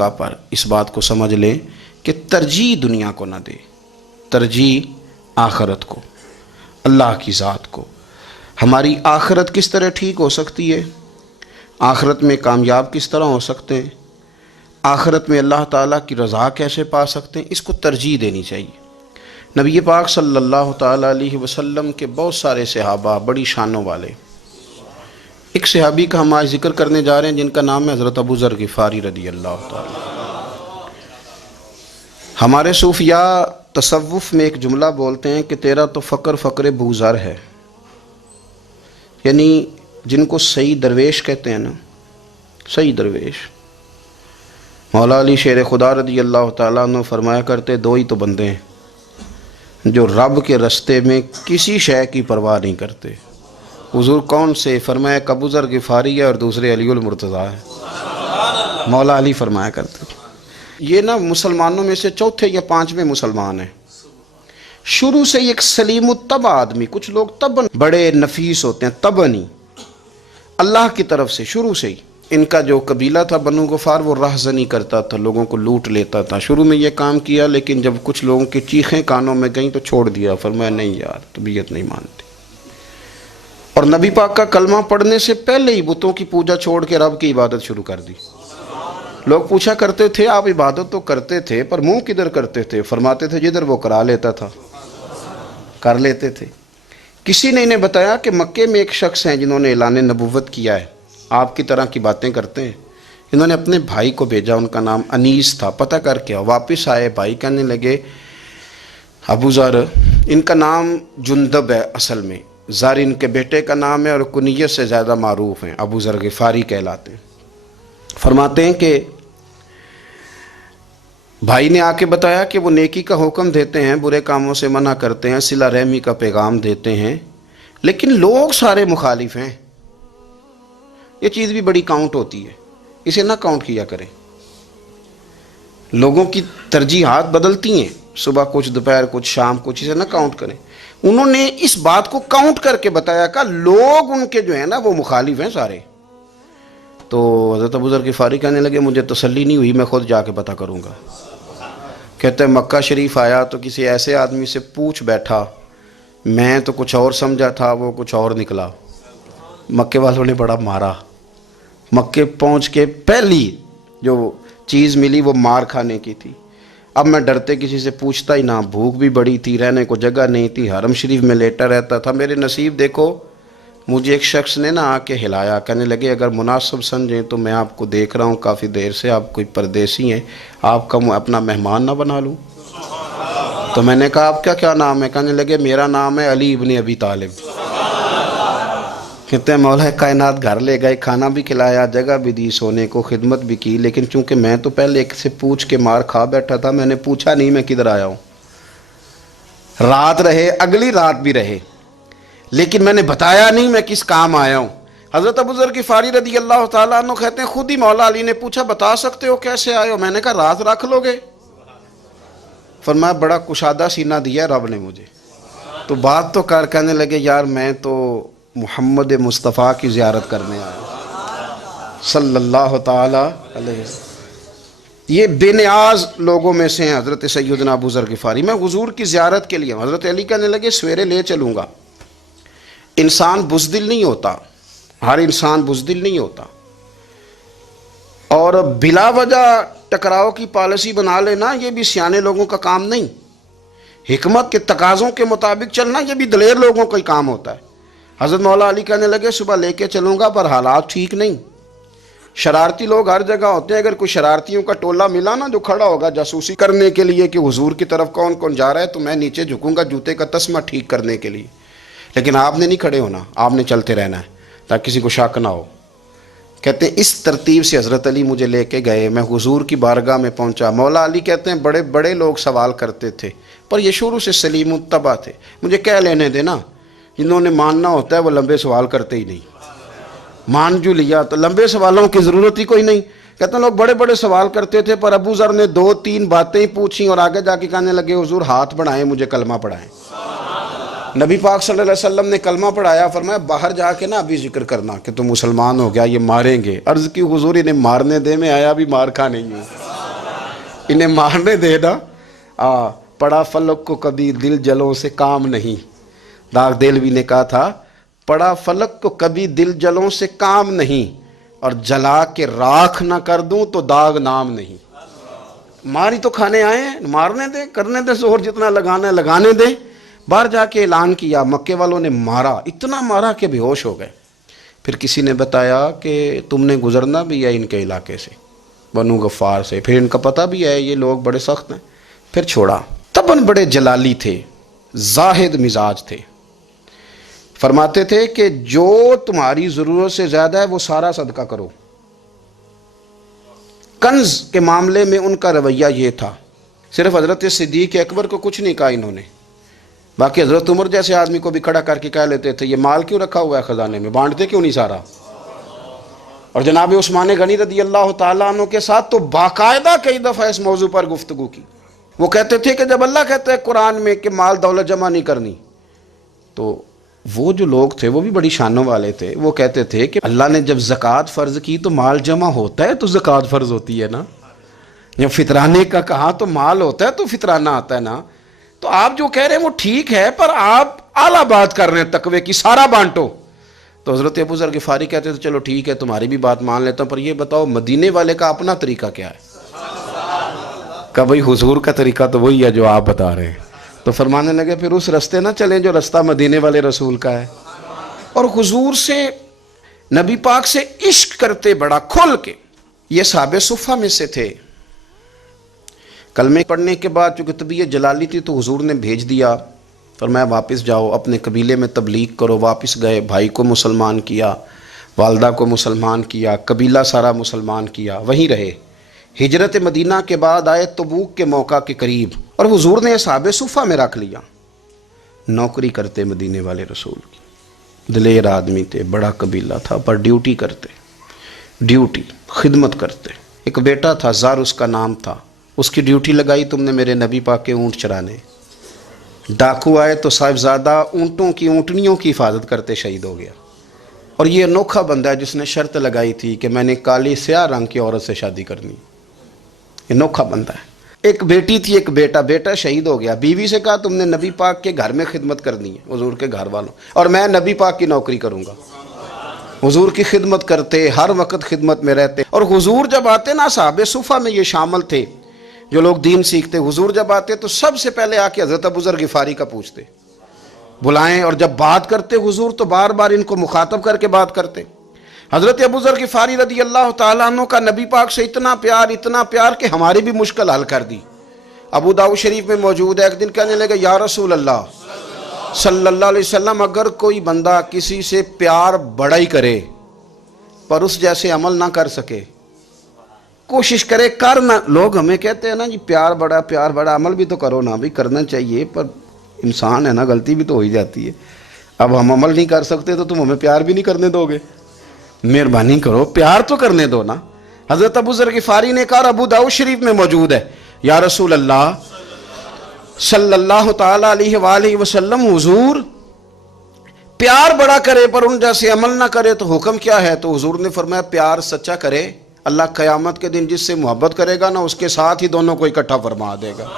موقع پر اس بات کو سمجھ لیں کہ ترجیح دنیا کو نہ دے، ترجیح آخرت کو، اللہ کی ذات کو۔ ہماری آخرت کس طرح ٹھیک ہو سکتی ہے، آخرت میں کامیاب کس طرح ہو سکتے ہیں، آخرت میں اللہ تعالیٰ کی رضا کیسے پا سکتے ہیں، اس کو ترجیح دینی چاہیے۔ نبی پاک صلی اللہ تعالیٰ علیہ وسلم کے بہت سارے صحابہ بڑی شانوں والے، ایک صحابی کا ہم آج ذکر کرنے جا رہے ہیں جن کا نام ہے حضرت ابو ذر غفاری رضی اللہ تعالیٰ۔ ہمارے صوفیاء تصوف میں ایک جملہ بولتے ہیں کہ تیرا تو فقر فقر بوذر ہے، یعنی جن کو صحیح درویش کہتے ہیں نا، صحیح درویش۔ مولا علی شیر خدا رضی اللہ تعالیٰ عنہ فرمایا کرتے دو ہی تو بندے ہیں جو رب کے رستے میں کسی شے کی پرواہ نہیں کرتے۔ حضور کون سے؟ فرمایا ابو ذر غفاری ہے اور دوسرے علی المرتضیٰ ہے۔ مولا علی فرمایا کرتے یہ نا مسلمانوں میں سے چوتھے یا پانچویں مسلمان ہیں، شروع سے ایک سلیم الطبع آدمی، کچھ لوگ طبعاً بڑے نفیس ہوتے ہیں، طبعاً ہی اللہ کی طرف سے شروع سے ہی۔ ان کا جو قبیلہ تھا بنو غفار وہ رہزنی کرتا تھا، لوگوں کو لوٹ لیتا تھا، شروع میں یہ کام کیا، لیکن جب کچھ لوگوں کی چیخیں کانوں میں گئیں تو چھوڑ دیا، فرمایا نہیں یار طبیعت نہیں مانتی۔ اور نبی پاک کا کلمہ پڑھنے سے پہلے ہی بتوں کی پوجا چھوڑ کے رب کی عبادت شروع کر دی۔ لوگ پوچھا کرتے تھے آپ عبادت تو کرتے تھے پر منہ کدھر کرتے تھے؟ فرماتے تھے جدھر وہ کرا لیتا تھا کر لیتے تھے۔ کسی نے انہیں بتایا کہ مکے میں ایک شخص ہیں جنہوں نے اعلان نبوت کیا ہے، آپ کی طرح کی باتیں کرتے ہیں۔ انہوں نے اپنے بھائی کو بھیجا، ان کا نام انیس تھا، پتہ کر کے واپس آئے، بھائی کہنے لگے ابو ذر، ان کا نام جندب ہے اصل میں، ذر ان کے بیٹے کا نام ہے اور کنیت سے زیادہ معروف ہیں، ابو ذر غفاری کہلاتے ہیں۔ فرماتے ہیں کہ بھائی نے آ کے بتایا کہ وہ نیکی کا حکم دیتے ہیں، برے کاموں سے منع کرتے ہیں، صلہ رحمی کا پیغام دیتے ہیں، لیکن لوگ سارے مخالف ہیں۔ یہ چیز بھی بڑی کاؤنٹ ہوتی ہے، اسے نہ کاؤنٹ کیا کریں۔ لوگوں کی ترجیحات بدلتی ہیں، صبح کچھ دوپہر کچھ شام کچھ، اسے نہ کاؤنٹ کریں۔ انہوں نے اس بات کو کاؤنٹ کر کے بتایا کہ لوگ ان کے جو ہیں نا وہ مخالف ہیں سارے۔ تو حضرت ابو ذر غفاری کہنے لگے مجھے تسلی نہیں ہوئی، میں خود جا کے پتہ کروں گا۔ کہتے ہیں مکہ شریف آیا تو کسی ایسے آدمی سے پوچھ بیٹھا، میں تو کچھ اور سمجھا تھا، وہ کچھ اور نکلا۔ مکے والوں نے بڑا مارا، مکے پہنچ کے پہلی جو چیز ملی وہ مار کھانے کی تھی۔ اب میں ڈرتے کسی سے پوچھتا ہی نہ، بھوک بھی بڑی تھی، رہنے کو جگہ نہیں تھی، حرم شریف میں لیٹا رہتا تھا۔ میرے نصیب دیکھو، مجھے ایک شخص نے نہ آ کے ہلایا، کہنے لگے اگر مناسب سمجھیں تو میں آپ کو دیکھ رہا ہوں کافی دیر سے، آپ کوئی پردیسی ہیں، آپ کا اپنا مہمان نہ بنا لوں؟ تو میں نے کہا آپ کا کیا نام ہے؟ کہنے لگے میرا نام ہے علی ابن ابی طالب۔ کہتے ہیں مولا کائنات گھر لے گئے، کھانا بھی کھلایا، جگہ بھی دی، سونے کو خدمت بھی کی، لیکن چونکہ میں تو پہلے ایک سے پوچھ کے مار کھا بیٹھا تھا، میں نے پوچھا نہیں میں کدھر آیا ہوں۔ رات رہے، اگلی رات بھی رہے، لیکن میں نے بتایا نہیں میں کس کام آیا ہوں۔ حضرت ابو ذر غفاری رضی اللہ تعالیٰ عنہ کہتے ہیں خود ہی مولا علی نے پوچھا بتا سکتے ہو کیسے آئے ہو؟ میں نے کہا رات رکھ لو گے؟ فرمایا بڑا کشادہ سینہ دیا رب نے مجھے، تو بات تو کر۔ کہنے لگے یار میں تو محمد مصطفیٰ کی زیارت کرنے آیا صلی اللہ تعالی علیہ وسلم۔ یہ بے نیاز لوگوں میں سے ہیں حضرت سیدنا ابو ذر غفاری۔ میں حضور کی زیارت کے لیے، حضرت علی کہنے لگے سویرے لے چلوں گا۔ انسان بزدل نہیں ہوتا، ہر انسان بزدل نہیں ہوتا، اور بلا وجہ ٹکراؤ کی پالیسی بنا لینا یہ بھی سیانے لوگوں کا کام نہیں۔ حکمت کے تقاضوں کے مطابق چلنا یہ بھی دلیر لوگوں کا ہی کام ہوتا ہے۔ حضرت مولا علی کہنے لگے صبح لے کے چلوں گا پر حالات ٹھیک نہیں، شرارتی لوگ ہر جگہ ہوتے ہیں، اگر کوئی شرارتیوں کا ٹولہ ملا نا جو کھڑا ہوگا جاسوسی کرنے کے لیے کہ حضور کی طرف کون کون جا رہا ہے، تو میں نیچے جھکوں گا جوتے کا تسمہ ٹھیک کرنے کے لیے، لیکن آپ نے نہیں کھڑے ہونا، آپ نے چلتے رہنا ہے تاکہ کسی کو شک نہ ہو۔ کہتے ہیں اس ترتیب سے حضرت علی مجھے لے کے گئے، میں حضور کی بارگاہ میں پہنچا۔ مولا علی کہتے ہیں بڑے بڑے لوگ سوال کرتے تھے پر یہ شروع سے سلیم الطبع تھے، مجھے کہہ لینے دینا، جنہوں نے ماننا ہوتا ہے وہ لمبے سوال کرتے ہی نہیں، مان جو لیا تو لمبے سوالوں کی ضرورت ہی کوئی نہیں۔ کہتے ہیں لوگ بڑے بڑے سوال کرتے تھے پر ابو ذر نے 2-3 باتیں پوچھیں اور آگے جا کے کہنے لگے حضور ہاتھ بڑھائیں مجھے کلمہ پڑھائیں۔ نبی پاک صلی اللہ علیہ وسلم نے کلمہ پڑھایا، فرمایا باہر جا کے نا ابھی ذکر کرنا کہ تم مسلمان ہو گیا، یہ ماریں گے۔ عرض کی حضور انہیں مارنے دے، میں آیا بھی مار کھا نہیں ہوں۔ انہیں مارنے دے نا. پڑا فلک کو کبھی دل جلوں سے کام نہیں. داغ دہلوی نے کہا تھا پڑا فلک کو کبھی دل جلوں سے کام نہیں، اور جلا کے راکھ نہ کر دوں تو داغ نام نہیں. ماری تو کھانے آئے ہیں، مارنے دیں، کرنے دیں زور جتنا لگانا ہے لگانے دیں. باہر جا کے اعلان کیا، مکے والوں نے مارا، اتنا مارا کہ بے ہوش ہو گئے. پھر کسی نے بتایا کہ تم نے گزرنا بھی ہے ان کے علاقے سے، بنو غفار سے، پھر ان کا پتہ بھی ہے یہ لوگ بڑے سخت ہیں. پھر چھوڑا. تبن بڑے جلالی تھے، زاہد مزاج تھے. فرماتے تھے کہ جو تمہاری ضرورت سے زیادہ ہے وہ سارا صدقہ کرو. کنز کے معاملے میں ان کا رویہ یہ تھا. صرف حضرت صدیق اکبر کو کچھ نہیں کہا انہوں نے، باقی حضرت عمر جیسے آدمی کو بھی کھڑا کر کے کہہ لیتے تھے یہ مال کیوں رکھا ہوا ہے خزانے میں، بانٹتے کیوں نہیں سارا. اور جناب عثمان غنی رضی اللہ تعالیٰ عنہ کے ساتھ تو باقاعدہ کئی دفعہ اس موضوع پر گفتگو کی. وہ کہتے تھے کہ جب اللہ کہتا ہے قرآن میں کہ مال دولت جمع نہیں کرنی، تو وہ جو لوگ تھے وہ بھی بڑی شانوں والے تھے. وہ کہتے تھے کہ اللہ نے جب زکوٰۃ فرض کی تو مال جمع ہوتا ہے تو زکوٰۃ فرض ہوتی ہے نا. جب فطرانے کا کہا تو مال ہوتا ہے تو فطرانہ آتا ہے نا. تو آپ جو کہہ رہے ہیں وہ ٹھیک ہے، پر آپ اعلیٰ بات کر رہے ہیں تقوی کی، سارا بانٹو. تو حضرت ابو ذر غفاری کہتے تھے چلو ٹھیک ہے تمہاری بھی بات مان لیتا ہوں، پر یہ بتاؤ مدینے والے کا اپنا طریقہ کیا ہے؟ کہ بھئی حضور کا طریقہ تو وہی ہے جو آپ بتا رہے ہیں. تو فرمانے لگے پھر اس رستے نہ چلیں جو رستہ مدینے والے رسول کا ہے. اور حضور سے، نبی پاک سے عشق کرتے بڑا کھل کے. یہ صحابہ صفہ میں سے تھے. کلمے پڑھنے کے بعد چونکہ طبیعت جلالی تھی تو حضور نے بھیج دیا، فرمایا واپس جاؤ اپنے قبیلے میں تبلیغ کرو. واپس گئے، بھائی کو مسلمان کیا، والدہ کو مسلمان کیا، قبیلہ سارا مسلمان کیا، وہیں رہے. ہجرت مدینہ کے بعد آئے تبوک کے موقع کے قریب، اور حضور نے صحابہ صفہ میں رکھ لیا. نوکری کرتے مدینے والے رسول کی، دلیر آدمی تھے، بڑا قبیلہ تھا، پر ڈیوٹی کرتے، ڈیوٹی خدمت کرتے. ایک بیٹا تھا زار اس کا نام تھا، اس کی ڈیوٹی لگائی تم نے میرے نبی پاک کے اونٹ چرانے. ڈاکو آئے تو صاحبزادہ اونٹوں کی، اونٹنیوں کی حفاظت کرتے شہید ہو گیا. اور یہ انوکھا بندہ ہے جس نے شرط لگائی تھی کہ میں نے کالی سیاہ رنگ کی عورت سے شادی کرنی. انوکھا بندہ ہے. ایک بیٹی تھی ایک بیٹا، بیٹا شہید ہو گیا. بیوی سے کہا تم نے نبی پاک کے گھر میں خدمت کرنی ہے، حضور کے گھر والوں، اور میں نبی پاک کی نوکری کروں گا. حضور کی خدمت کرتے، ہر وقت خدمت میں رہتے. اور حضور جب آتے نا، صحابہ صفہ میں یہ شامل تھے جو لوگ دین سیکھتے، حضور جب آتے تو سب سے پہلے آ کے حضرت ابو ذر غفاری کا پوچھتے، بلائیں. اور جب بات کرتے حضور تو بار بار ان کو مخاطب کر کے بات کرتے. حضرت ابو ذر غفاری رضی اللہ تعالیٰ عنہ کا نبی پاک سے اتنا پیار کہ ہماری بھی مشکل حل کر دی. ابو داؤد شریف میں موجود ہے، ایک دن کہنے لگے یا رسول اللہ صلی اللہ علیہ وسلم، اگر کوئی بندہ کسی سے پیار بڑا ہی کرے پر اس جیسے عمل نہ کر سکے، کوشش کرے کرنا. لوگ ہمیں کہتے ہیں نا جی پیار بڑا، عمل بھی تو کرو نا. بھی کرنا چاہیے، پر انسان ہے نا، غلطی بھی تو ہو ہی جاتی ہے. اب ہم عمل نہیں کر سکتے تو تم ہمیں پیار بھی نہیں کرنے دو گے؟ مہربانی کرو، پیار تو کرنے دو نا. حضرت ابو ذر غفاری نے کہا، ابو داؤد شریف میں موجود ہے، یا رسول اللہ صلی اللہ تعالیٰ علیہ وآلہ وسلم، حضور پیار بڑا کرے پر ان جیسے عمل نہ کرے تو حکم کیا ہے؟ تو حضور نے فرمایا پیار سچا کرے، اللہ قیامت کے دن جس سے محبت کرے گا نا، اس کے ساتھ ہی دونوں کو اکٹھا فرما دے گا.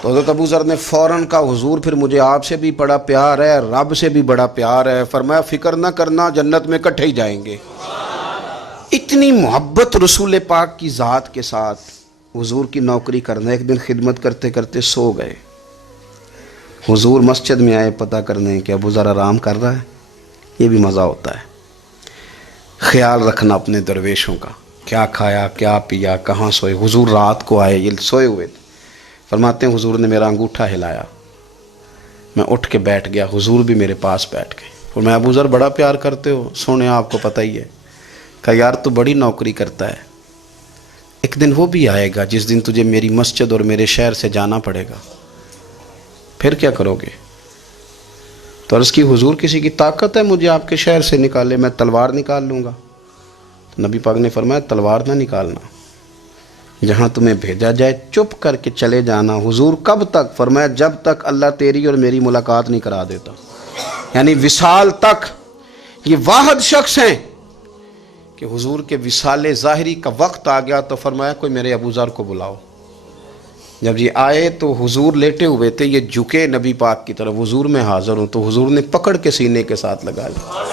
تو حضرت ابو ذر نے فوراً کہا، حضور پھر مجھے آپ سے بھی بڑا پیار ہے، رب سے بھی بڑا پیار ہے. فرمایا فکر نہ کرنا، جنت میں اکٹھے ہی جائیں گے. اتنی محبت رسول پاک کی ذات کے ساتھ. حضور کی نوکری کرنا. ایک دن خدمت کرتے کرتے سو گئے. حضور مسجد میں آئے پتہ کرنے کہ ابو ذر آرام کر رہا ہے. یہ بھی مزہ ہوتا ہے، خیال رکھنا اپنے درویشوں کا، کیا کھایا کیا پیا، کہاں سوئے. حضور رات کو آئے، یہ سوئے ہوئے تھے. فرماتے ہیں حضور نے میرا انگوٹھا ہلایا، میں اٹھ کے بیٹھ گیا. حضور بھی میرے پاس بیٹھ گئے. اور میں ابو ذر بڑا پیار کرتے ہو، سونے آپ کو پتہ ہی ہے. کہا یار تو بڑی نوکری کرتا ہے، ایک دن وہ بھی آئے گا جس دن تجھے میری مسجد اور میرے شہر سے جانا پڑے گا، پھر کیا کرو گے؟ تو عرض کی حضور کسی کی طاقت ہے مجھے آپ کے شہر سے نکالے؟ میں تلوار نکال لوں گا. تو نبی پاک نے فرمایا تلوار نہ نکالنا، جہاں تمہیں بھیجا جائے چپ کر کے چلے جانا. حضور کب تک؟ فرمایا جب تک اللہ تیری اور میری ملاقات نہیں کرا دیتا، یعنی وصال تک. یہ واحد شخص ہیں کہ حضور کے وصال ظاہری کا وقت آ گیا تو فرمایا کوئی میرے ابو ذر کو بلاؤ. جب یہ آئے تو حضور لیٹے ہوئے تھے، یہ جھکے نبی پاک کی طرف، حضور میں حاضر ہوں، تو حضور نے پکڑ کے سینے کے ساتھ لگا لیا۔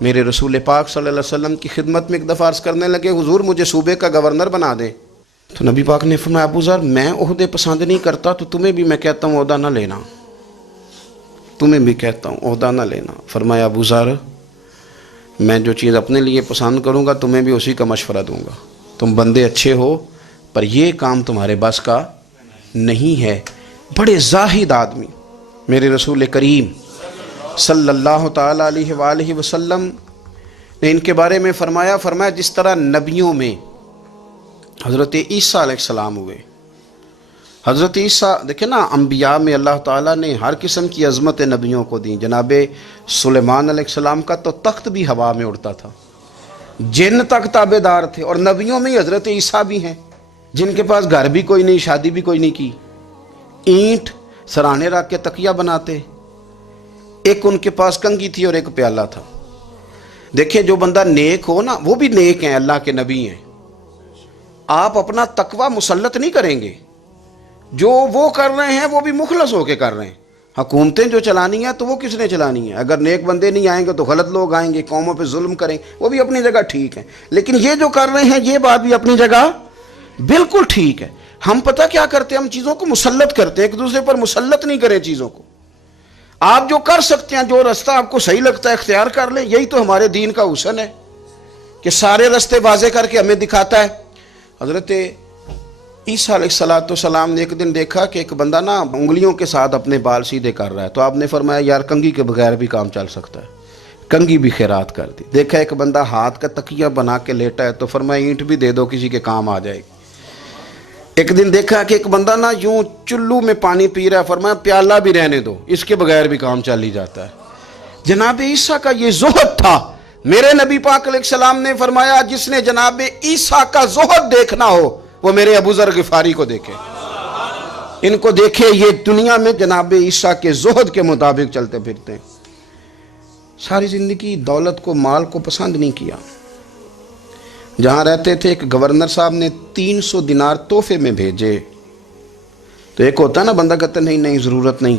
میرے رسول پاک صلی اللہ علیہ وسلم کی خدمت میں ایک دفعہ عرض کرنے لگے، حضور مجھے صوبے کا گورنر بنا دیں۔ تو نبی پاک نے فرمایا، ابو ذر میں عہدے پسند نہیں کرتا، تو تمہیں بھی میں کہتا ہوں عہدہ نہ لینا، تمہیں بھی کہتا ہوں عہدہ نہ لینا۔ فرمایا، ابو ذر میں جو چیز اپنے لیے پسند کروں گا تمہیں بھی اسی کا مشورہ دوں گا، تم بندے اچھے ہو پر یہ کام تمہارے بس کا نہیں ہے۔ بڑے زاہد آدمی میرے رسول کریم صلی اللہ تعالیٰ علیہ وآلہ وسلم نے ان کے بارے میں فرمایا جس طرح نبیوں میں حضرت عیسیٰ علیہ السلام ہوئے، حضرت عیسیٰ دیکھیں نا، انبیاء میں اللہ تعالیٰ نے ہر قسم کی عظمت نبیوں کو دی۔ جناب سلیمان علیہ السلام کا تو تخت بھی ہوا میں اڑتا تھا، جن تک تابع دار تھے، اور نبیوں میں حضرت عیسیٰ بھی ہیں جن کے پاس گھر بھی کوئی نہیں، شادی بھی کوئی نہیں کی، اینٹ سرانے رکھ کے تکیہ بناتے، ایک ان کے پاس کنگھی تھی اور ایک پیالہ تھا۔ دیکھیں جو بندہ نیک ہو نا، وہ بھی نیک ہیں، اللہ کے نبی ہیں، آپ اپنا تقوی مسلط نہیں کریں گے، جو وہ کر رہے ہیں وہ بھی مخلص ہو کے کر رہے ہیں۔ حکومتیں جو چلانی ہیں تو وہ کس نے چلانی ہیں؟ اگر نیک بندے نہیں آئیں گے تو غلط لوگ آئیں گے، قوموں پہ ظلم کریں، وہ بھی اپنی جگہ ٹھیک ہیں، لیکن یہ جو کر رہے ہیں یہ بات بھی اپنی جگہ بالکل ٹھیک ہے۔ ہم پتہ کیا کرتے ہیں، ہم چیزوں کو مسلط کرتے ہیں، ایک دوسرے پر مسلط نہیں کریں چیزوں کو۔ آپ جو کر سکتے ہیں، جو رستہ آپ کو صحیح لگتا ہے اختیار کر لیں، یہی تو ہمارے دین کا حسن ہے کہ سارے رستے واضح کر کے ہمیں دکھاتا ہے۔ حضرت عیسیٰ علیہ السلام نے ایک دن دیکھا کہ ایک بندہ نا انگلیوں کے ساتھ اپنے بال سیدھے کر رہا ہے، تو آپ نے فرمایا یار کنگھی کے بغیر بھی کام چل سکتا ہے، کنگھی بھی خیرات کر دی۔ دیکھا ایک بندہ ہاتھ کا تکیہ بنا کے لیٹا ہے، تو فرمایا اینٹ بھی دے دو، کسی کے کام آ جائے گی۔ ایک دن دیکھا کہ ایک بندہ نا یوں چلو میں پانی پی رہا ہے، فرمایا پیالہ بھی رہنے دو، اس کے بغیر بھی کام چل ہی جاتا ہے۔ جناب عیسیٰ کا یہ زہد تھا۔ میرے نبی پاک علیہ السلام نے فرمایا جس نے جناب عیسیٰ کا زہد دیکھنا ہو وہ میرے ابو ذر غفاری کو دیکھے، ان کو دیکھے، یہ دنیا میں جناب عیسیٰ کے زہد کے مطابق چلتے پھرتے ہیں۔ ساری زندگی دولت کو، مال کو پسند نہیں کیا۔ جہاں رہتے تھے ایک گورنر صاحب نے 300 دینار تحفے میں بھیجے، تو ایک ہوتا ہے نا بندہ کہتا نہیں نہیں ضرورت نہیں،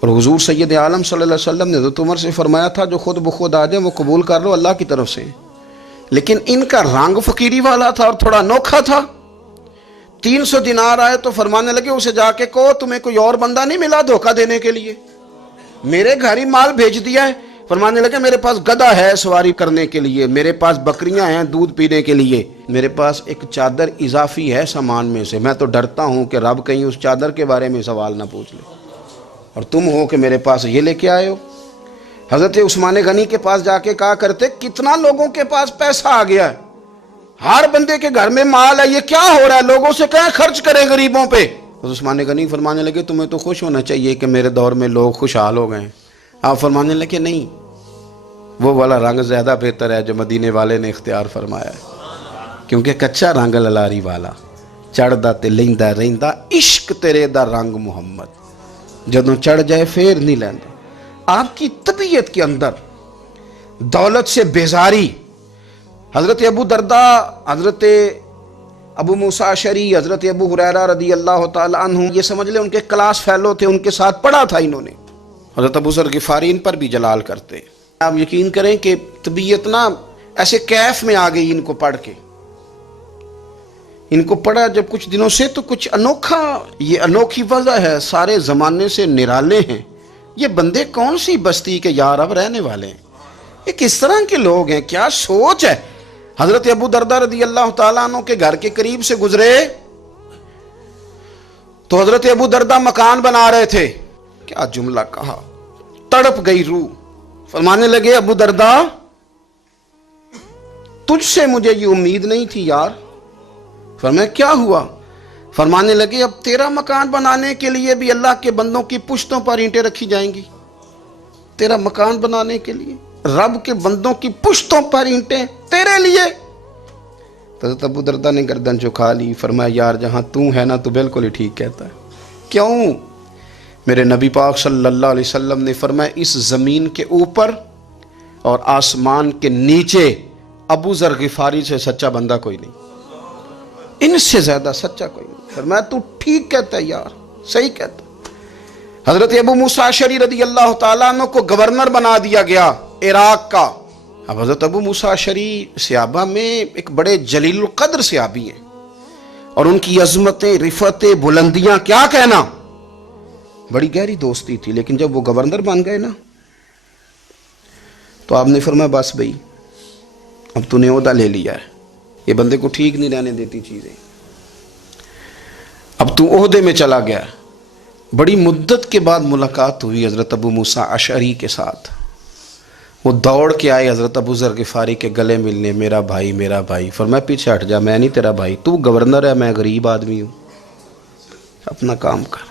اور حضور سید عالم صلی اللہ علیہ وسلم نے حضرت عمر سے فرمایا تھا جو خود بخود آ جائیں وہ قبول کر لو اللہ کی طرف سے، لیکن ان کا رنگ فقیری والا تھا اور تھوڑا انوکھا تھا۔ 300 دینار آئے تو فرمانے لگے اسے جا کے کہو تمہیں کوئی اور بندہ نہیں ملا دھوکہ دینے کے لیے، میرے گھر ہی مال بھیج دیا ہے۔ فرمانے لگے میرے پاس گدھا ہے سواری کرنے کے لیے، میرے پاس بکریاں ہیں دودھ پینے کے لیے، میرے پاس ایک چادر اضافی ہے سامان میں سے، میں تو ڈرتا ہوں کہ رب کہیں اس چادر کے بارے میں سوال نہ پوچھ لے، اور تم ہو کہ میرے پاس یہ لے کے آئے ہو۔ حضرت عثمان غنی کے پاس جا کے کہا کرتے کتنا لوگوں کے پاس پیسہ آ گیا ہے، ہر بندے کے گھر میں مال ہے، یہ کیا ہو رہا ہے، لوگوں سے کہیں خرچ کریں غریبوں پہ۔ عثمان غنی فرمانے لگے تمہیں تو خوش ہونا چاہیے کہ میرے دور میں لوگ خوشحال ہو گئے ہیں۔ آپ فرمانے لگے نہیں، وہ والا رنگ زیادہ بہتر ہے جو مدینے والے نے اختیار فرمایا ہے، کیونکہ کچا رنگ للاری والا چڑھدا تے لیندا رہندا عشق تیرے دا رنگ محمد، جدوں چڑھ جائے پھر نہیں لیندے۔ آپ کی طبیعت کے اندر دولت سے بیزاری، حضرت ابو درداء، حضرت ابو موسیٰ اشعری، حضرت ابو ہریرہ رضی اللہ تعالی عنہ، یہ سمجھ لیں ان کے کلاس فیلو تھے، ان کے ساتھ پڑھا تھا انہوں نے۔ حضرت ابو ذر غفاری ان پر بھی جلال کرتے۔ آپ یقین کریں کہ طبیعت نا ایسے کیف میں آ گئی ان کو پڑھ کے، ان کو پڑھا جب کچھ دنوں سے تو کچھ انوکھا، یہ انوکھی وجہ ہے، سارے زمانے سے نرالے ہیں، یہ بندے کون سی بستی کے یا رب رہنے والے ہیں، یہ کس طرح کے لوگ ہیں، کیا سوچ ہے۔ حضرت ابو درداء رضی اللہ تعالیٰ عنہ کے گھر کے قریب سے گزرے تو حضرت ابو درداء مکان بنا رہے تھے، کیا جملہ کہا، تڑپ گئی روح۔ فرمانے لگے ابو درداء تجھ سے مجھے یہ امید نہیں تھی یار۔ فرمایا کیا ہوا؟ فرمانے لگے اب تیرا مکان بنانے کے لیے بھی اللہ کے بندوں کی پشتوں پر اینٹیں رکھی جائیں گی، تیرا مکان بنانے کے لیے رب کے بندوں کی پشتوں پر اینٹیں تیرے لیے۔ حضرت ابو درداء نے گردن جھکا لی، فرمایا یار جہاں تو ہے نا تو بالکل ہی ٹھیک کہتا ہے۔ کیوں؟ میرے نبی پاک صلی اللہ علیہ وسلم نے فرمایا اس زمین کے اوپر اور آسمان کے نیچے ابو ذر غفاری سے سچا بندہ کوئی نہیں۔ ان سے زیادہ سچا کوئی نہیں. فرمایا تو ٹھیک کہتا ہے یار، صحیح کہتا. حضرت ابو موسیٰ اشعری رضی اللہ تعالیٰ عنہ کو گورنر بنا دیا گیا عراق کا. اب حضرت ابو موسیٰ اشعری صحابہ میں ایک بڑے جلیل القدر صحابی ہیں، اور ان کی عظمتیں، رفتیں، بلندیاں کیا کہنا، بڑی گہری دوستی تھی. لیکن جب وہ گورنر بن گئے نا تو آپ نے فرمایا بس بھئی اب تو نے عہدہ لے لیا ہے، یہ بندے کو ٹھیک نہیں رہنے دیتی چیزیں، اب تو عہدے میں چلا گیا. بڑی مدت کے بعد ملاقات ہوئی حضرت ابو موسیٰ اشعری کے ساتھ. وہ دوڑ کے آئے حضرت ابو ذر غفاری کے گلے ملنے، میرا بھائی میرا بھائی. فرمایا پیچھے ہٹ جا، میں نہیں تیرا بھائی، تو گورنر ہے، میں غریب آدمی ہوں، اپنا کام کر.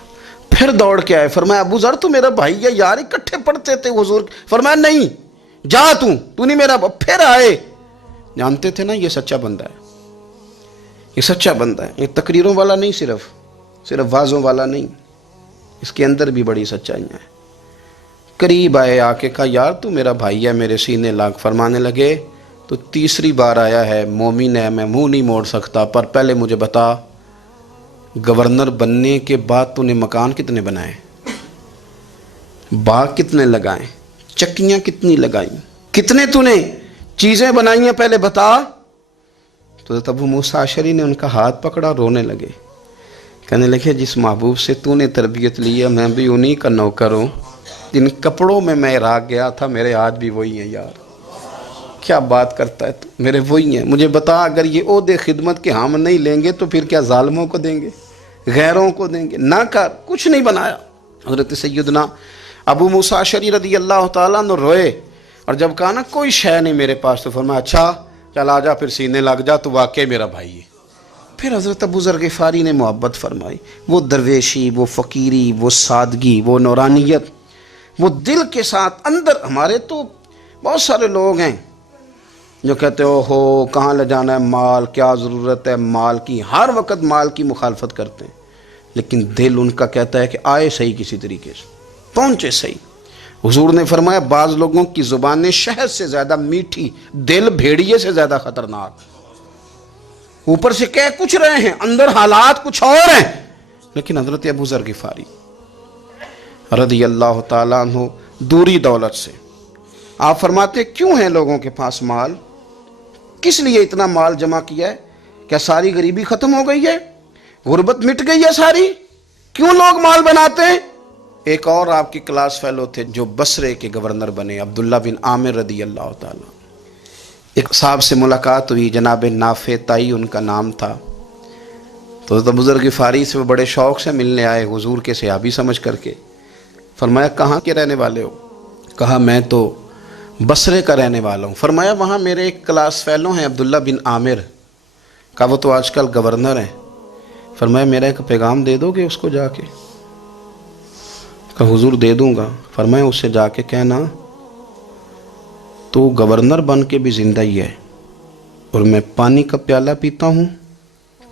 پھر دوڑ کے آئے، فرمایا ابو ذر تو میرا بھائی ہے یار، اکٹھے پڑھتے تھے حضور. فرمایا نہیں، جا تو نہیں میرا. پھر آئے. جانتے تھے نا یہ سچا بندہ ہے، یہ سچا بندہ ہے، یہ تقریروں والا نہیں، صرف وعظوں والا نہیں، اس کے اندر بھی بڑی سچائیاں ہیں. قریب آئے، آ کے کہا یار تو میرا بھائی ہے، میرے سینے لاگ. فرمانے لگے تو تیسری بار آیا ہے، مومن ہے، میں منہ نہیں موڑ سکتا، پر پہلے مجھے بتا گورنر بننے کے بعد تو نے مکان کتنے بنائے، باغ کتنے لگائے، چکیاں کتنی لگائیں، کتنے تو نے چیزیں بنائی ہیں، پہلے بتا. تو حضرت ابو موسیٰ اشعری نے ان کا ہاتھ پکڑا، رونے لگے، کہنے لگے جس محبوب سے تو نے تربیت لی ہے میں بھی انہی کا نوکر ہوں. جن کپڑوں میں میں عراق گیا تھا میرے ہاتھ بھی وہی ہیں یار. کیا بات کرتا ہے تو، میرے وہی ہیں. مجھے بتا اگر یہ عہدے خدمت کے ہم نہیں لیں گے تو پھر کیا ظالموں کو دیں گے، غیروں کو دیں گے؟ نہ کر، کچھ نہیں بنایا. حضرت سیدنا ابو موسیٰ اشعری رضی اللہ تعالیٰ عنہ روئے، اور جب کہا نا کوئی شے نہیں میرے پاس، تو فرمایا اچھا چل آ جا، پھر سینے لگ جا، تو واقعی میرا بھائی ہے. پھر حضرت ابو ذر غفاری نے محبت فرمائی. وہ درویشی، وہ فقیری، وہ سادگی، وہ نورانیت، وہ دل کے ساتھ اندر. ہمارے تو بہت سارے لوگ ہیں جو کہتے ہو کہاں لے جانا ہے مال، کیا ضرورت ہے مال کی، ہر وقت مال کی مخالفت کرتے ہیں، لیکن دل ان کا کہتا ہے کہ آئے صحیح، کسی طریقے سے پہنچے صحیح. حضور نے فرمایا بعض لوگوں کی زبانیں شہد سے زیادہ میٹھی، دل بھیڑیے سے زیادہ خطرناک. اوپر سے کہہ کچھ رہے ہیں، اندر حالات کچھ اور ہیں. لیکن حضرت ابو ذر غفاری رضی اللہ تعالیٰ عنہ دوری دولت سے، آپ فرماتے کیوں ہیں لوگوں کے پاس مال، کس لیے اتنا مال جمع کیا ہے؟ کیا ساری غریبی ختم ہو گئی ہے، غربت مٹ گئی ہے ساری، کیوں لوگ مال بناتے ہیں؟ ایک اور آپ کی کلاس فیلو تھے جو بصرے کے گورنر بنے، عبداللہ بن عامر رضی اللہ تعالیٰ. ایک صاحب سے ملاقات ہوئی، جناب نافع تائی ان کا نام تھا. تو ابو ذر غفاری سے وہ بڑے شوق سے ملنے آئے، حضور کے صحابی سمجھ کر کے. فرمایا کہاں کے رہنے والے ہو؟ کہا میں تو بصرے کا رہنے والا ہوں. فرمایا وہاں میرے ایک کلاس فیلو ہیں عبداللہ بن عامر. کہا وہ تو آج کل گورنر ہیں. فرمایا میرا ایک پیغام دے دو گے اس کو جا کے؟ کہا حضور دے دوں گا. فرمایا اس سے جا کے کہنا تو گورنر بن کے بھی زندہ ہی ہے، اور میں پانی کا پیالہ پیتا ہوں،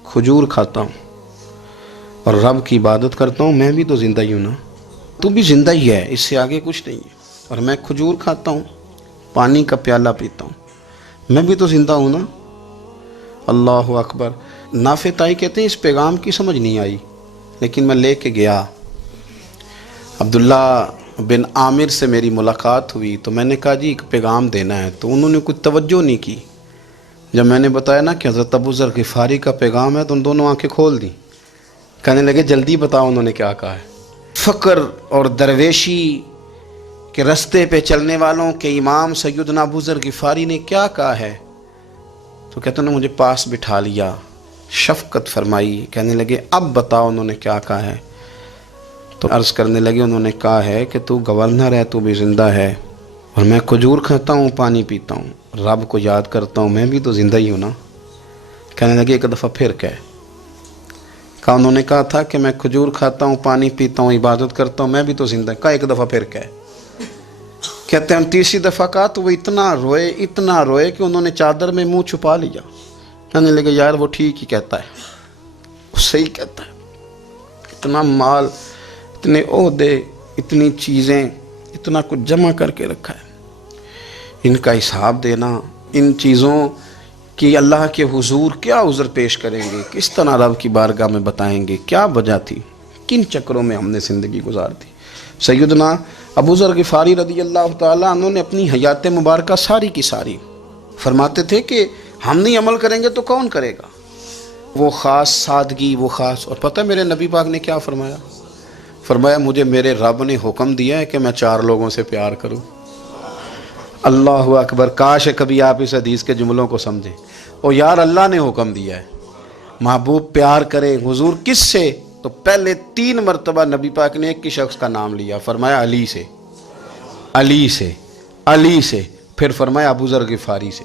کھجور کھاتا ہوں اور رب کی عبادت کرتا ہوں، میں بھی تو زندہ ہی ہوں نا، تو بھی زندہ ہی ہے، اس سے آگے کچھ نہیں ہے. اور میں کھجور کھاتا ہوں، پانی کا پیالہ پیتا ہوں، میں بھی تو زندہ ہوں نا. اللہ اکبر. نافع تائی کہتے ہیں اس پیغام کی سمجھ نہیں آئی، لیکن میں لے کے گیا. عبداللہ بن عامر سے میری ملاقات ہوئی تو میں نے کہا جی ایک پیغام دینا ہے، تو انہوں نے کوئی توجہ نہیں کی. جب میں نے بتایا نا کہ حضرت ابو ذر غفاری کا پیغام ہے تو ان دونوں آنکھیں کھول دیں، کہنے لگے جلدی بتاؤ انہوں نے کیا کہا ہے. فقر اور درویشی کے رستے پہ چلنے والوں کے امام سیدنا ابو ذر غفاری نے کیا کہا ہے؟ تو کہتے ہیں مجھے پاس بٹھا لیا، شفقت فرمائی، کہنے لگے اب بتاؤ انہوں نے کیا کہا ہے. تو عرض کرنے لگے انہوں نے کہا ہے کہ تو گورنر ہے، تو بھی زندہ ہے، اور میں کھجور کھاتا ہوں، پانی پیتا ہوں، رب کو یاد کرتا ہوں، میں بھی تو زندہ ہی ہوں نا. کہنے لگے ایک دفعہ پھر کہا انہوں نے کہا تھا کہ میں کھجور کھاتا ہوں، پانی پیتا ہوں، عبادت کرتا ہوں، میں بھی تو زندہ. کہا ایک دفعہ پھر کہتے ہیں تیسری دفعہ کہا تو وہ اتنا روئے کہ انہوں نے چادر میں منہ چھپا لیا. کہنے لگے یار وہ ٹھیک ہی کہتا ہے، وہ صحیح کہتا ہے. اتنا مال، اتنے عہدے، اتنی چیزیں، اتنا کچھ جمع کر کے رکھا ہے، ان کا حساب دینا، ان چیزوں کہ اللہ کے حضور کیا عذر پیش کریں گے، کس طرح رب کی بارگاہ میں بتائیں گے کیا وجہ تھی، کن چکروں میں ہم نے زندگی گزار دی۔ سیدنا ابو ذر غفاری رضی اللہ تعالیٰ عنہ نے اپنی حیات مبارکہ ساری کی ساری فرماتے تھے کہ ہم نہیں عمل کریں گے تو کون کرے گا۔ وہ خاص سادگی، وہ خاص، اور پتہ میرے نبی پاک نے کیا فرمایا؟ فرمایا مجھے میرے رب نے حکم دیا ہے کہ میں 4 لوگوں سے پیار کروں۔ اللہ اکبر، کاش کبھی آپ اس حدیث کے جملوں کو سمجھیں۔ اور یار اللہ نے حکم دیا ہے محبوب پیار کرے، حضور کس سے؟ تو پہلے 3 مرتبہ نبی پاک نے ایک ہی شخص کا نام لیا، فرمایا علی سے، علی سے، علی سے، پھر فرمایا ابو ذر غفاری سے،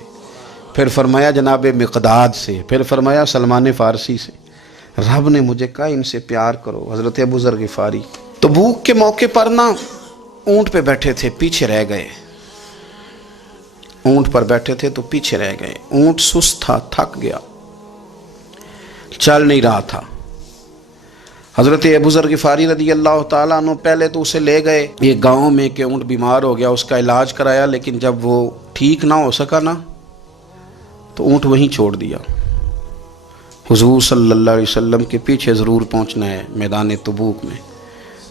پھر فرمایا جناب مقداد سے، پھر فرمایا سلمان فارسی سے۔ رب نے مجھے کہا ان سے پیار کرو۔ حضرت ابو ذر غفاری تبوک کے موقع پر نا اونٹ پہ بیٹھے تھے، پیچھے رہ گئے، اونٹ پر بیٹھے تھے تو پیچھے رہ گئے، اونٹ سست تھا، تھک گیا، چل نہیں رہا تھا۔ حضرت ابو ذر غفاری رضی اللہ تعالیٰ عنہ پہلے تو اسے لے گئے ایک گاؤں میں کہ اونٹ بیمار ہو گیا، اس کا علاج کرایا، لیکن جب وہ ٹھیک نہ ہو سکا نا تو اونٹ وہیں چھوڑ دیا۔ حضور صلی اللہ علیہ وسلم کے پیچھے ضرور پہنچنا ہے میدان تبوک میں،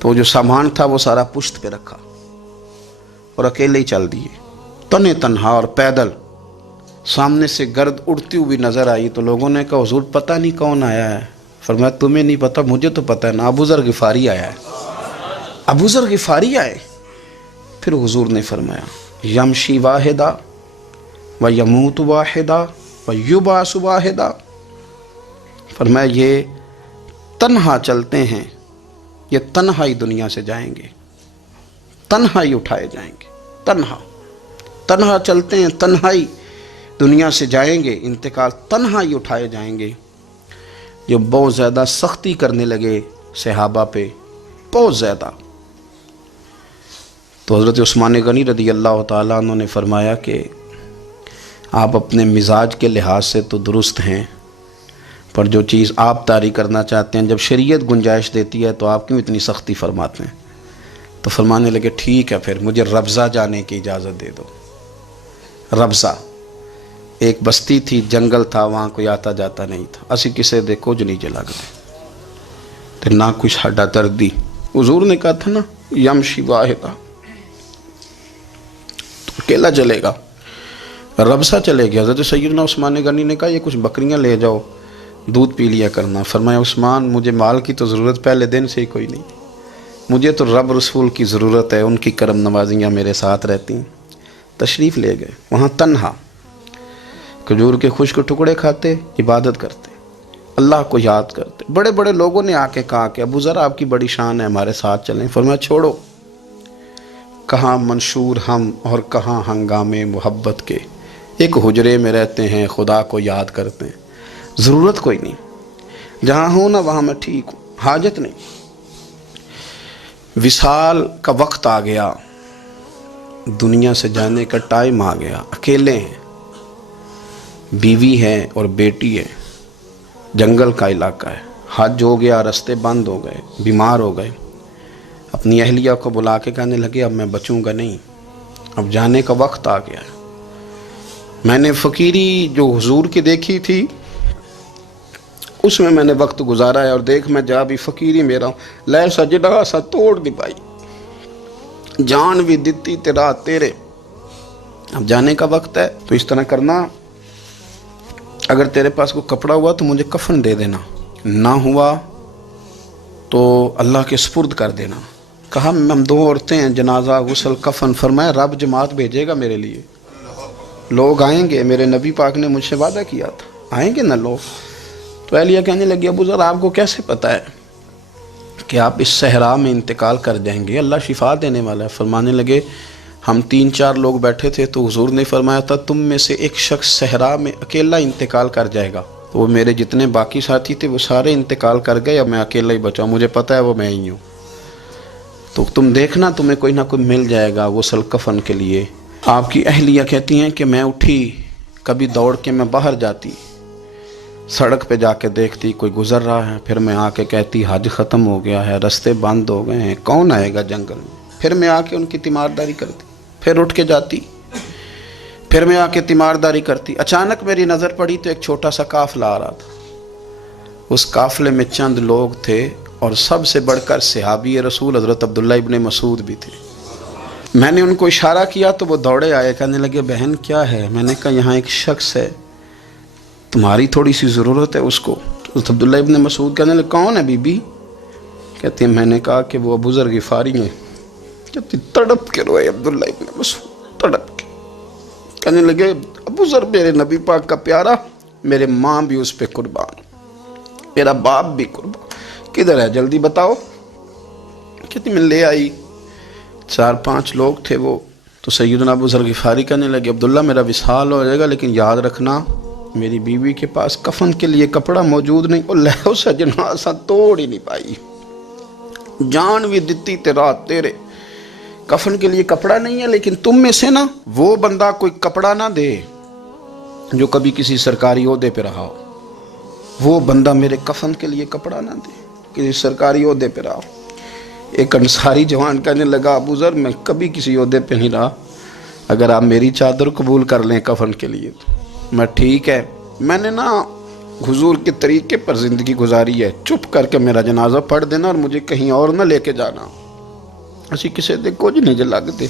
تو جو سامان تھا وہ سارا پشت پہ رکھا اور اکیلے ہی چل دیے، تنے تنہا اور پیدل۔ سامنے سے گرد اڑتی ہوئی نظر آئی تو لوگوں نے کہا حضور پتہ نہیں کون آیا ہے۔ فرمایا تمہیں نہیں پتہ، مجھے تو پتہ ہے نا، ابو ذر غفاری آیا ہے، ابو ذر غفاری آئے۔ پھر حضور نے فرمایا یمشی واحدہ و یموت واحدہ و یبعث واحدہ، فرمایا یہ تنہا چلتے ہیں، یہ تنہا ہی دنیا سے جائیں گے، تنہا ہی اٹھائے جائیں گے، تنہا تنہا چلتے ہیں، تنہا ہی دنیا سے جائیں گے، انتقال تنہا ہی اٹھائے جائیں گے۔ جو بہت زیادہ سختی کرنے لگے صحابہ پہ، بہت زیادہ، تو حضرت عثمان غنی رضی اللہ تعالیٰ عنہ نے فرمایا کہ آپ اپنے مزاج کے لحاظ سے تو درست ہیں، پر جو چیز آپ طاری کرنا چاہتے ہیں جب شریعت گنجائش دیتی ہے تو آپ کیوں اتنی سختی فرماتے ہیں؟ تو فرمانے لگے ٹھیک ہے پھر مجھے ربضہ جانے کی اجازت دے دو۔ ربضہ ایک بستی تھی، جنگل تھا، وہاں کوئی آتا جاتا نہیں تھا، اسی کسے دے کچھ نہیں جلا گئے تو نہ کچھ ہڈا دردی۔ حضور نے کہا تھا نا یمشی واحدہ، تو اکیلا چلے گا، ربضہ چلے گیا۔ حضرت سیدنا عثمان غنی نے کہا یہ کچھ بکریاں لے جاؤ، دودھ پی لیا کرنا۔ فرمایا عثمان مجھے مال کی تو ضرورت پہلے دن سے ہی کوئی نہیں، مجھے تو رب رسول کی ضرورت ہے، ان کی کرم نوازیاں میرے ساتھ رہتی ہیں۔ تشریف لے گئے، وہاں تنہا کھجور کے خشک ٹکڑے کھاتے، عبادت کرتے، اللہ کو یاد کرتے۔ بڑے بڑے لوگوں نے آ کے کہا کہ ابو ذر آپ کی بڑی شان ہے، ہمارے ساتھ چلیں۔ فرمایا چھوڑو، کہاں منشور ہم اور کہاں ہنگامے محبت کے، ایک حجرے میں رہتے ہیں، خدا کو یاد کرتے ہیں، ضرورت کوئی نہیں، جہاں ہوں نا وہاں میں ٹھیک ہوں، حاجت نہیں۔ وصال کا وقت آ گیا، دنیا سے جانے کا ٹائم آ گیا، اکیلے ہیں، بیوی ہے اور بیٹی ہے، جنگل کا علاقہ ہے، حج ہو گیا، رستے بند ہو گئے، بیمار ہو گئے۔ اپنی اہلیہ کو بلا کے کہنے لگے اب میں بچوں گا نہیں، اب جانے کا وقت آ گیا ہے۔ میں نے فقیری جو حضور کی دیکھی تھی اس میں نے وقت گزارا ہے، اور دیکھ میں جا بھی فقیری میرا ہوں، لے سجدہ سا توڑ دی پائی، جان بھی دیتی تیرا تیرے، اب جانے کا وقت ہے۔ تو اس طرح کرنا، اگر تیرے پاس کوئی کپڑا ہوا تو مجھے کفن دے دینا، نہ ہوا تو اللہ کے سپرد کر دینا۔ کہا ہم 2 عورتیں ہیں، جنازہ، غسل، کفن۔ فرمایا رب جماعت بھیجے گا میرے لیے، لوگ آئیں گے، میرے نبی پاک نے مجھ سے وعدہ کیا تھا، آئیں گے نا لوگ۔ تو اہلیہ کہنے لگی ابو ذر آپ کو کیسے پتہ ہے کہ آپ اس صحرا میں انتقال کر جائیں گے، اللہ شفا دینے والا ہے۔ فرمانے لگے ہم 3-4 لوگ بیٹھے تھے تو حضور نے فرمایا تھا تم میں سے ایک شخص صحرا میں اکیلا انتقال کر جائے گا، تو وہ میرے جتنے باقی ساتھی تھے وہ سارے انتقال کر گئے، اب میں اکیلا ہی بچا ہوں، مجھے پتہ ہے وہ میں ہی ہوں، تو تم دیکھنا تمہیں کوئی نہ کوئی مل جائے گا غسل کفن کے لیے۔ آپ کی اہلیہ کہتی ہیں کہ میں اٹھی، کبھی دوڑ کے میں باہر جاتی، سڑک پہ جا کے دیکھتی کوئی گزر رہا ہے، پھر میں آ کے کہتی حج ختم ہو گیا ہے، رستے بند ہو گئے ہیں، کون آئے گا جنگل میں، پھر میں آ کے ان کی تیمارداری کرتی، پھر اٹھ کے جاتی، پھر میں آ کے تیمارداری کرتی. اچانک میری نظر پڑی تو ایک چھوٹا سا قافلہ آ رہا تھا. اس قافلے میں چند لوگ تھے اور سب سے بڑھ کر صحابی رسول حضرت عبداللہ ابن مسعود بھی تھے. میں نے ان کو اشارہ کیا تو وہ دوڑے آئے, کہنے لگے بہن کیا ہے؟ میں نے کہا یہاں ایک شخص ہے, تمہاری تھوڑی سی ضرورت ہے اس کو. حضرت عبداللہ ابن مسعود کہنے لگے کون ہے بی بی؟ کہتے ہیں میں نے کہا کہ وہ ابو ذر غفاری ہیں. کہتے تڑپ کے روئے عبداللہ ابن مسعود, تڑپ کے. کہنے لگے ابو ذر میرے نبی پاک کا پیارا, میرے ماں بھی اس پہ قربان, میرا باپ بھی قربان, کدھر ہے جلدی بتاؤ. کہتی میں لے آئی. 4-5 لوگ تھے وہ. تو سیدنا ابو ذر غفاری کہنے لگے عبداللہ میرا وصال ہو جائے گا لیکن یاد رکھنا میری بیوی کے پاس کفن کے لیے کپڑا موجود نہیں. وہ لے اسے جنازہ توڑ ہی نہیں پائی, جان بھی دیتی تے رات تیرے, کفن کے لیے کپڑا نہیں ہے. لیکن تم میں سے نا وہ بندہ کوئی کپڑا نہ دے جو کبھی کسی سرکاری عہدے پہ رہا ہو. وہ بندہ میرے کفن کے لیے کپڑا نہ دے کسی سرکاری عہدے پہ رہا ہو. ایک انصاری جوان کہنے لگا ابو ذر میں کبھی کسی عہدے پہ نہیں رہا, اگر آپ میری چادر قبول کر لیں کفن کے لیے تو میں ٹھیک ہے. میں نے نا حضور کے طریقے پر زندگی گزاری ہے, چپ کر کے میرا جنازہ پڑھ دینا اور مجھے کہیں اور نہ لے کے جانا. اسی کسی دے کچھ نہیں لگتے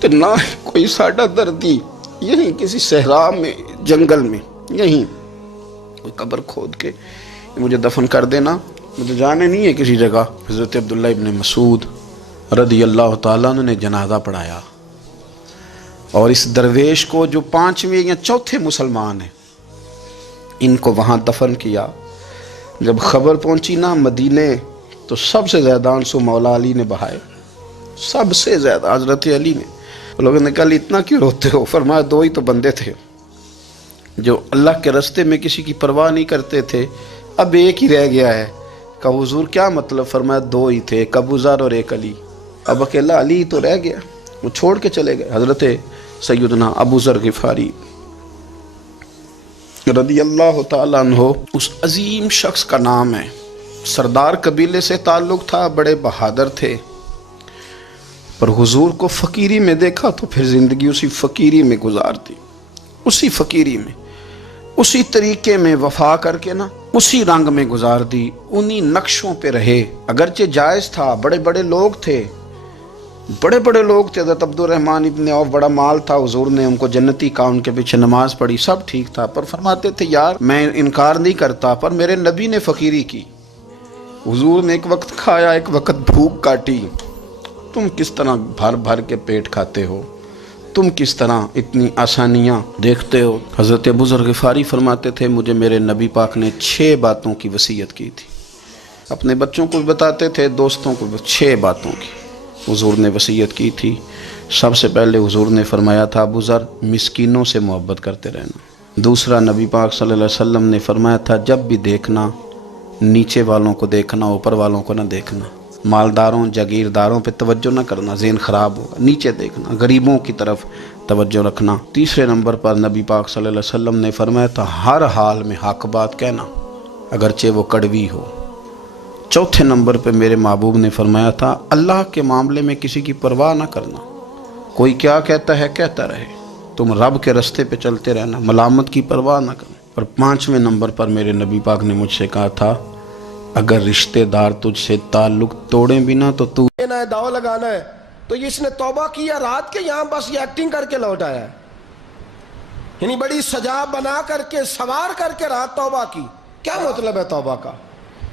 تو نہ کوئی ساڈا دردی یہیں کسی صحرا میں جنگل میں یہیں کوئی قبر کھود کے مجھے دفن کر دینا, مجھے جانے نہیں ہے کسی جگہ. حضرت عبداللہ ابن مسعود رضی اللہ تعالیٰ عنہ نے جنازہ پڑھایا اور اس درویش کو جو 5ویں یا 4تھے مسلمان ہیں ان کو وہاں دفن کیا. جب خبر پہنچی نا مدینے تو سب سے زیادہ آنسو مولا علی نے بہائے, سب سے زیادہ حضرت علی نے. لوگوں نے کہا اتنا کیوں روتے ہو؟ فرمایا 2 ہی تو بندے تھے جو اللہ کے راستے میں کسی کی پرواہ نہیں کرتے تھے, اب ایک ہی رہ گیا ہے. کہا حضور کیا مطلب؟ فرمایا 2 ہی تھے, ایک ابو ذر اور ایک علی, اب اکیلا علی ہی تو رہ گیا, وہ چھوڑ کے چلے گئے. حضرت سیدنا ابو ذر غفاری رضی اللہ تعالیٰ عنہ اس عظیم شخص کا نام ہے. سردار قبیلے سے تعلق تھا, بڑے بہادر تھے, پر حضور کو فقیری میں دیکھا تو پھر زندگی اسی فقیری میں گزارتی, اسی فقیری میں, اسی طریقے میں وفا کر کے نا اسی رنگ میں گزار دی, انہی نقشوں پہ رہے. اگرچہ جائز تھا, بڑے بڑے لوگ تھے, بڑے بڑے لوگ تھے. حضرت عبد الرحمن ابن عوف بڑا مال تھا, حضور نے ان کو جنتی کہا, ان کے پیچھے نماز پڑھی, سب ٹھیک تھا. پر فرماتے تھے یار میں انکار نہیں کرتا, پر میرے نبی نے فقیری کی, حضور نے ایک وقت کھایا ایک وقت بھوک کاٹی, تم کس طرح بھر بھر کے پیٹ کھاتے ہو, تم کس طرح اتنی آسانیاں دیکھتے ہو. حضرت ابو ذر غفاری فرماتے تھے مجھے میرے نبی پاک نے 6 باتوں کی وصیت کی تھی. اپنے بچوں کو بھی بتاتے تھے, دوستوں کو بھی 6 باتوں کی حضور نے وصیت کی تھی. سب سے پہلے حضور نے فرمایا تھا ابو ذر مسکینوں سے محبت کرتے رہنا. دوسرا نبی پاک صلی اللہ علیہ وسلم نے فرمایا تھا جب بھی دیکھنا نیچے والوں کو دیکھنا, اوپر والوں کو نہ دیکھنا. مالداروں جاگیرداروں پہ توجہ نہ کرنا, ذہن خراب ہوگا. نیچے دیکھنا, غریبوں کی طرف توجہ رکھنا. تیسرے نمبر پر نبی پاک صلی اللہ علیہ وسلم نے فرمایا تھا ہر حال میں حق بات کہنا اگرچہ وہ کڑوی ہو. چوتھے نمبر پہ میرے محبوب نے فرمایا تھا اللہ کے معاملے میں کسی کی پرواہ نہ کرنا, کوئی کیا کہتا ہے کہتا رہے, تم رب کے راستے پہ چلتے رہنا, ملامت کی پرواہ نہ کرنا. اور 5ویں نمبر پر میرے نبی پاک نے مجھ سے کہا تھا اگر رشتہ دار تجھ سے تعلق توڑیں بھی نہ تو تو داؤ لگانا ہے. تو اس نے توبہ کیا رات کے یہاں بس یہ ایکٹنگ کر کے لوٹ آیا ہے, یعنی بڑی سجا بنا کر کے سوار کر کے رات توبہ کی. کیا مطلب ہے توبہ کا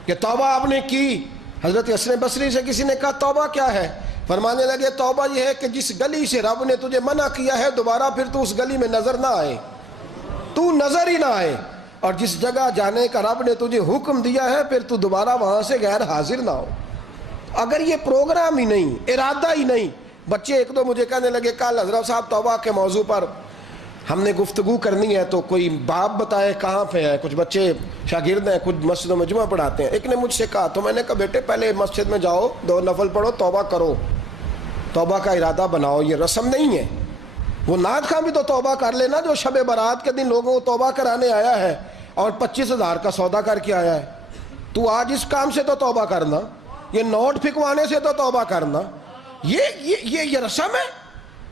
کہ توبہ آپ نے کی؟ حضرت حسن بصری سے کسی نے کہا توبہ کیا ہے؟ فرمانے لگے توبہ یہ ہے کہ جس گلی سے رب نے تجھے منع کیا ہے دوبارہ پھر تو اس گلی میں نظر نہ آئے, تو نظر ہی نہ آئے. اور جس جگہ جانے کا رب نے تجھے حکم دیا ہے پھر تو دوبارہ وہاں سے غیر حاضر نہ ہو. اگر یہ پروگرام ہی نہیں, ارادہ ہی نہیں. بچے ایک دو مجھے کہنے لگے کل حضرت صاحب توبہ کے موضوع پر ہم نے گفتگو کرنی ہے تو کوئی باپ بتائے کہاں پہ ہے. کچھ بچے شاگرد ہیں, کچھ مسجدوں میں جمعہ پڑھاتے ہیں. ایک نے مجھ سے کہا تو میں نے کہا بیٹے پہلے مسجد میں جاؤ, 2 نفل پڑھو, توبہ کرو, توبہ کا ارادہ بناؤ. یہ رسم نہیں ہے. وہ نعت خواں بھی تو توبہ کر لینا جو شب برات کے دن لوگوں کو توبہ کرانے آیا ہے اور 25,000 کا سودا کر کے آیا ہے. تو آج اس کام سے تو توبہ کرنا, یہ نوٹ پھکوانے سے تو توبہ کرنا. یہ رسم ہے.